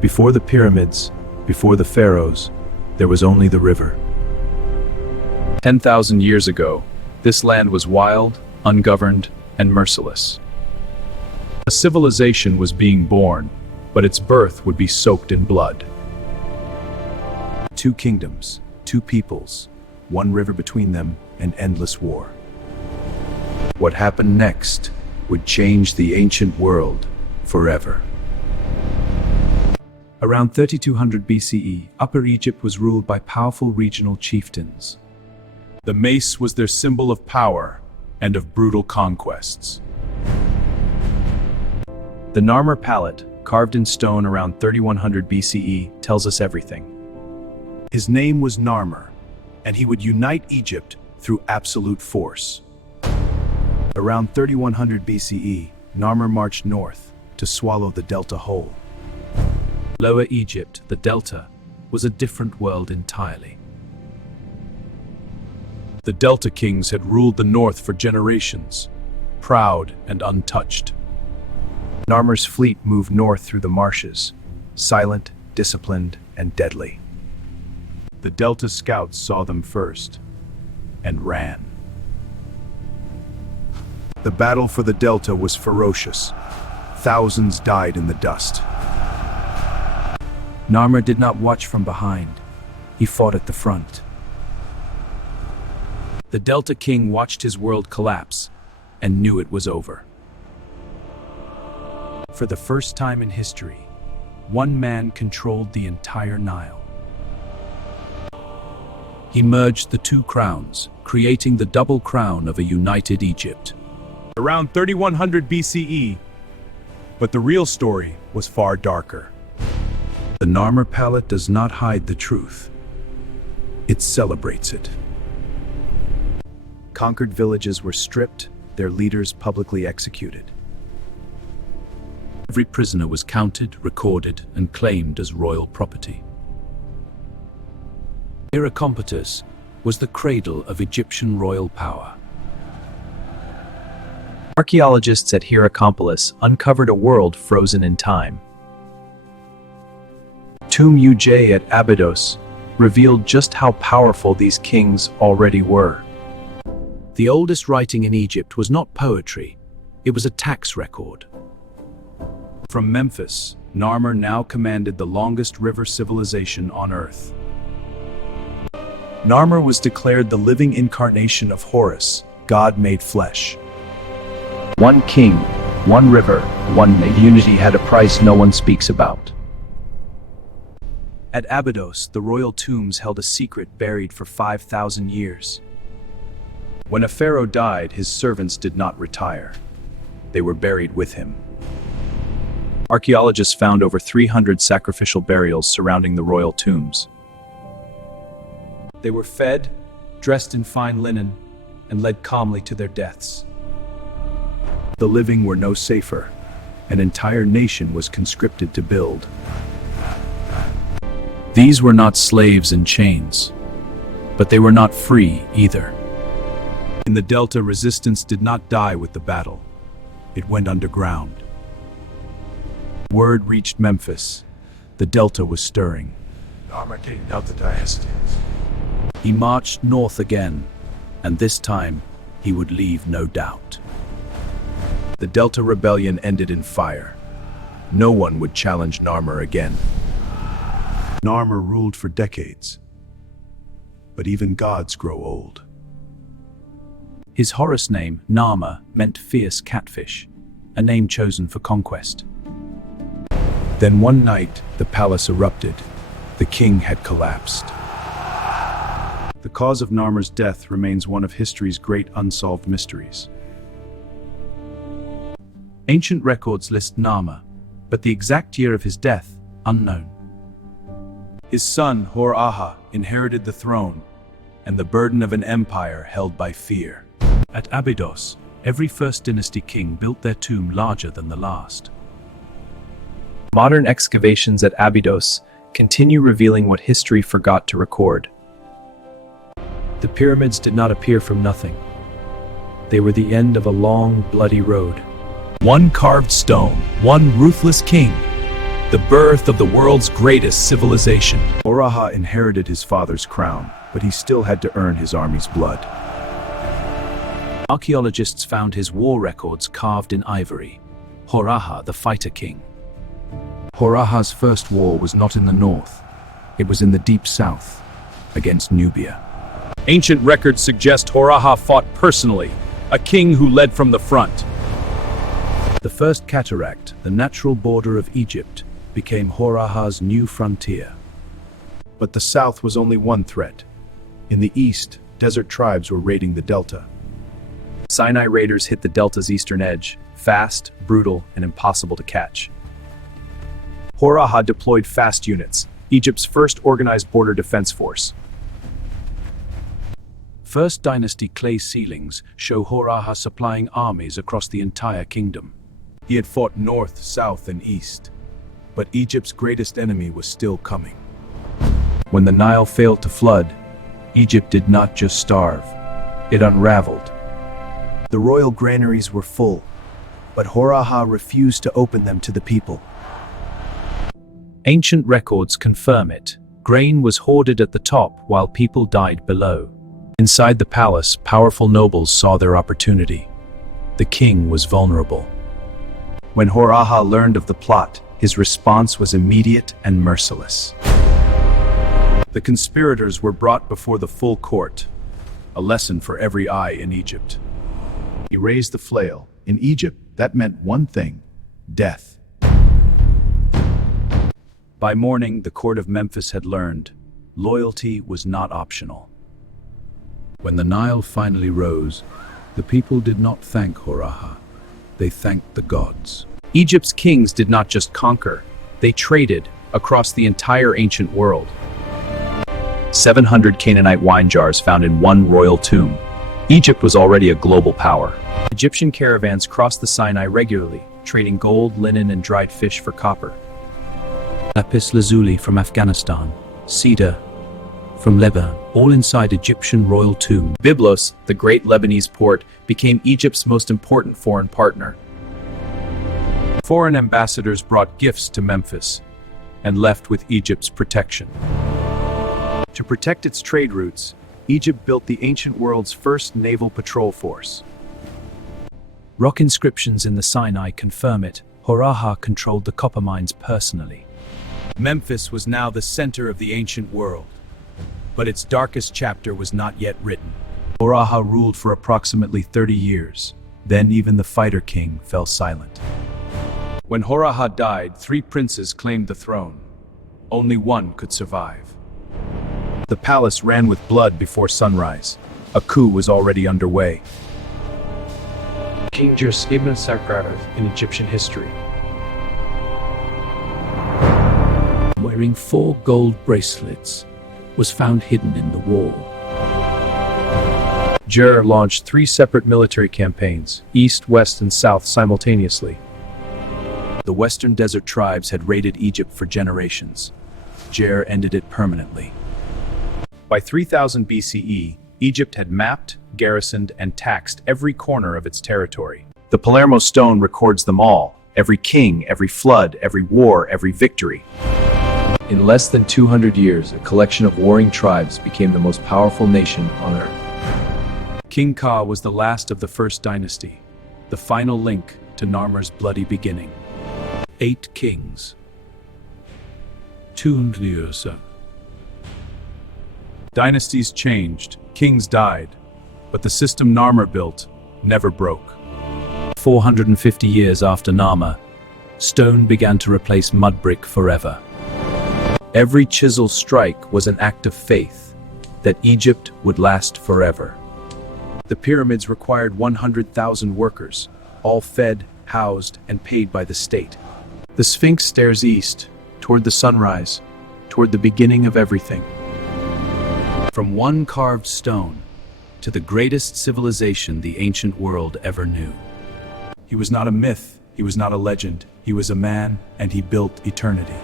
Before the pyramids, before the pharaohs, there was only the river. 10,000 years ago, this land was wild, ungoverned, and merciless. A civilization was being born, but its birth would be soaked in blood. Two kingdoms, two peoples, one river between them, and endless war. What happened next would change the ancient world forever. Around 3200 BCE, Upper Egypt was ruled by powerful regional chieftains. The mace was their symbol of power and of brutal conquests. The Narmer palette, carved in stone around 3100 BCE, tells us everything. His name was Narmer, and he would unite Egypt through absolute force. Around 3100 BCE, Narmer marched north to swallow the Delta whole. Lower Egypt, the Delta, was a different world entirely. The Delta kings had ruled the north for generations, proud and untouched. Narmer's fleet moved north through the marshes, silent, disciplined, and deadly. The Delta scouts saw them first and ran. The battle for the Delta was ferocious. Thousands died in the dust. Narmer did not watch from behind. He fought at the front. The Delta king watched his world collapse and knew it was over. For the first time in history, one man controlled the entire Nile. He merged the two crowns, creating the double crown of a united Egypt. Around 3100 BCE, but the real story was far darker. The Narmer palette does not hide the truth. It celebrates it. Conquered villages were stripped, their leaders publicly executed. Every prisoner was counted, recorded, and claimed as royal property. Hierakonpolis was the cradle of Egyptian royal power. Archaeologists at Hierakonpolis uncovered a world frozen in time. Tomb Uj at Abydos revealed just how powerful these kings already were. The oldest writing in Egypt was not poetry, it was a tax record. From Memphis, Narmer now commanded the longest river civilization on Earth. Narmer was declared the living incarnation of Horus, God made flesh. One king, one river, one nation. Unity had a price no one speaks about. At Abydos, the royal tombs held a secret buried for 5,000 years. When a pharaoh died, his servants did not retire. They were buried with him. Archaeologists found over 300 sacrificial burials surrounding the royal tombs. They were fed, dressed in fine linen, and led calmly to their deaths. The living were no safer. An entire nation was conscripted to build. These were not slaves in chains, but they were not free either. In the Delta, resistance did not die with the battle. It went underground. Word reached Memphis. The Delta was stirring. Narmer taking out the dynasties. He marched north again, and this time he would leave no doubt. The Delta rebellion ended in fire. No one would challenge Narmer again. Narmer ruled for decades, but even gods grow old. His Horus name, Narmer, meant fierce catfish, a name chosen for conquest. Then one night, the palace erupted. The king had collapsed. The cause of Narmer's death remains one of history's great unsolved mysteries. Ancient records list Narmer, but the exact year of his death, unknown. His son, Hor-Aha, inherited the throne, and the burden of an empire held by fear. At Abydos, every First Dynasty king built their tomb larger than the last. Modern excavations at Abydos continue revealing what history forgot to record. The pyramids did not appear from nothing. They were the end of a long, bloody road. One carved stone, one ruthless king, the birth of the world's greatest civilization. Horaha inherited his father's crown, but he still had to earn his army's blood. Archaeologists found his war records carved in ivory. Horaha, the fighter king. Horaha's first war was not in the north. It was in the deep south, against Nubia. Ancient records suggest Horaha fought personally, a king who led from the front. The first cataract, the natural border of Egypt, became Horaha's new frontier. But the south was only one threat. In the east, desert tribes were raiding the delta. Sinai raiders hit the delta's eastern edge, fast, brutal, and impossible to catch. Horaha deployed fast units, Egypt's first organized border defense force. First Dynasty clay ceilings show Horaha supplying armies across the entire kingdom. He had fought north, south, and east, but Egypt's greatest enemy was still coming. When the Nile failed to flood, Egypt did not just starve, it unraveled. The royal granaries were full, but Horaha refused to open them to the people. Ancient records confirm it. Grain was hoarded at the top while people died below. Inside the palace, powerful nobles saw their opportunity. The king was vulnerable. When Horaha learned of the plot, his response was immediate and merciless. The conspirators were brought before the full court, a lesson for every eye in Egypt. He raised the flail. In Egypt, that meant one thing: death. By morning, the court of Memphis had learned loyalty was not optional. When the Nile finally rose, the people did not thank Horaha. They thanked the gods. Egypt's kings did not just conquer, they traded across the entire ancient world. 700 Canaanite wine jars found in one royal tomb. Egypt was already a global power. Egyptian caravans crossed the Sinai regularly, trading gold, linen, and dried fish for copper. Lapis lazuli from Afghanistan, cedar from Lebanon, all inside Egyptian royal tomb. Byblos, the great Lebanese port, became Egypt's most important foreign partner. Foreign ambassadors brought gifts to Memphis and left with Egypt's protection. To protect its trade routes, Egypt built the ancient world's first naval patrol force. Rock inscriptions in the Sinai confirm it. Horaha controlled the copper mines personally. Memphis was now the center of the ancient world, but its darkest chapter was not yet written. Horaha ruled for approximately 30 years. Then even the fighter king fell silent. When Horaha died, 3 princes claimed the throne. Only one could survive. The palace ran with blood before sunrise. A coup was already underway. King Jus ibn Saqqara in Egyptian history. Wearing 4 gold bracelets, was found hidden in the wall. Jer launched 3 separate military campaigns, east, west, and south simultaneously. The western desert tribes had raided Egypt for generations. Jer ended it permanently. By 3000 BCE, Egypt had mapped, garrisoned, and taxed every corner of its territory. The Palermo stone records them all: every king, every flood, every war, every victory. In less than 200 years, a collection of warring tribes became the most powerful nation on earth. King Ka was the last of the first dynasty, the final link to Narmer's bloody beginning. 8 kings. 200 years. Dynasties changed, kings died, but the system Narmer built never broke. 450 years after Narmer, stone began to replace mud brick forever. Every chisel strike was an act of faith that Egypt would last forever. The pyramids required 100,000 workers, all fed, housed, and paid by the state. The Sphinx stares east, toward the sunrise, toward the beginning of everything. From one carved stone to the greatest civilization the ancient world ever knew. He was not a myth, he was not a legend, he was a man, and he built eternity.